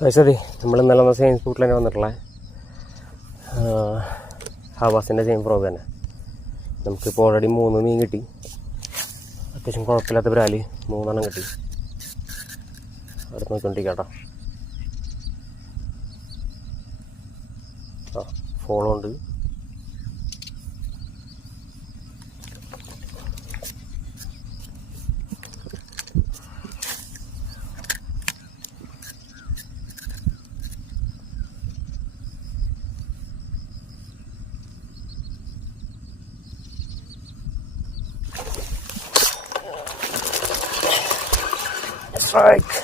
കഴിച്ചതി നമ്മൾ ഇന്നലെ വന്ന സെയിം സ്പോട്ടിൽ തന്നെ വന്നിട്ടുള്ള ഹവാസിൻ്റെ സെയിം ഫ്രോഗ് തന്നെ. നമുക്കിപ്പോൾ ഓൾറെഡി 3 മീൻ കിട്ടി. അത്യാവശ്യം കുഴപ്പമില്ലാത്ത ബ്രാല് 3 കിട്ടി. അവിടെ നോക്കിക്കൊണ്ടിരിക്കാം കേട്ടോ. ഫോളോ ഉണ്ട്. Strike.